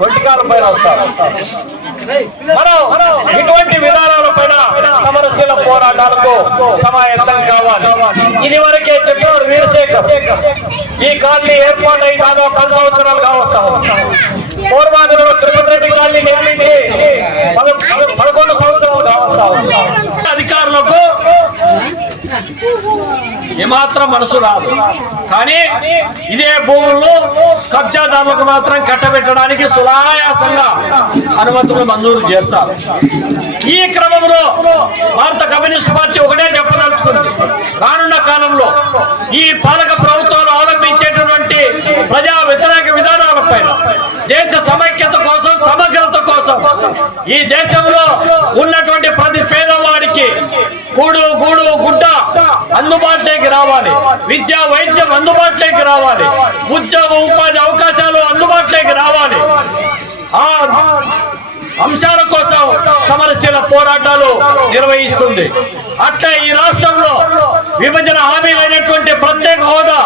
విధానాలపైన వస్తారు. మనం ఇటువంటి విధానాలపైన సమరస్యల పోరాటాలకు సమాయత్తం కావాలి. ఇది వరకే చెప్పినాడు వీరశేఖర్. ఈ కాలనీ ఏర్పాటు అయి దాదాపు పది సంవత్సరాలు కావస్తాం పూర్వాదులు తిరుపతి రెడ్డి కాలనీ నిర్మించి పదకొండు సంవత్సరాలు కావస్తా అధికారులకు ఏమాత్రం మనసు రాదు. కానీ ఇదే భూముల్లో కబ్జాదారులకు మాత్రం కట్టబెట్టడానికి సునాయాసంగా అనుమతులు మంజూరు చేస్తారు. ఈ క్రమంలో భారత కమ్యూనిస్ట్ పార్టీ ఒకటే చెప్పదలుచుకుంది. రానున్న కాలంలో ఈ పాలక ప్రభుత్వాలు అవలంబించేటటువంటి ప్రజా వ్యతిరేక విధానాలపైన దేశ సమైక్యత కోసం సమగ్రత కోసం ఈ దేశం ఉన్నటువంటి ప్రతి పేదవాడికి కూడు గూడు గుడ్డ అందుబాటులోకి రావాలి విద్య వైద్యం అందుబాటులోకి రావాలి. ఉద్యోగ ఉపాధి అవకాశాలు అందుబాటులోకి రావాలి. ఆ అంశాల కోసం సమరశీల పోరాటాలు నిర్వహిస్తుంది. అట్లా ఈ రాష్ట్రంలో విభజన హామీలైనటువంటి ప్రత్యేక హోదా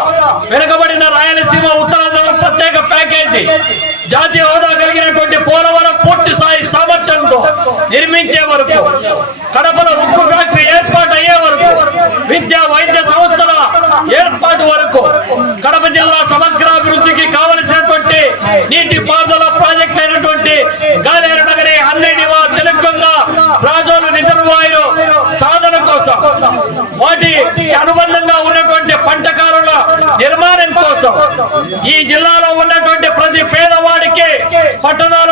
వెనుకబడిన రాయలసీమ ఉత్తరాంధ్ర ప్రత్యేక ప్యాకేజీ జాతీయ హోదా కలిగినటువంటి పోలవరం పూర్తి స్థాయి సామర్థ్యంతో నిర్మించే వరకు కడపలో ఉక్కు ఫ్యాక్టరీ ఏర్పాటు అయ్యే వరకు విద్యా వైద్య సంస్థల ఏర్పాటు వరకు కడప జిల్లా సమగ్రాభివృద్ధికి కావలసినటువంటి నీటి పారుదల ప్రాజెక్ట్ అయినటువంటి గాలేరు నగరి హన్నేనివా తెలంగాణ రాజోలు రిజర్వాయర్ సాధన కోసం వాటి అనుబంధంగా ఉన్నటువంటి పంటకారుల నిర్మాణం కోసం ఈ జిల్లాలో ఉన్నటువంటి ప్రతి పేదవాడికి పట్టణాల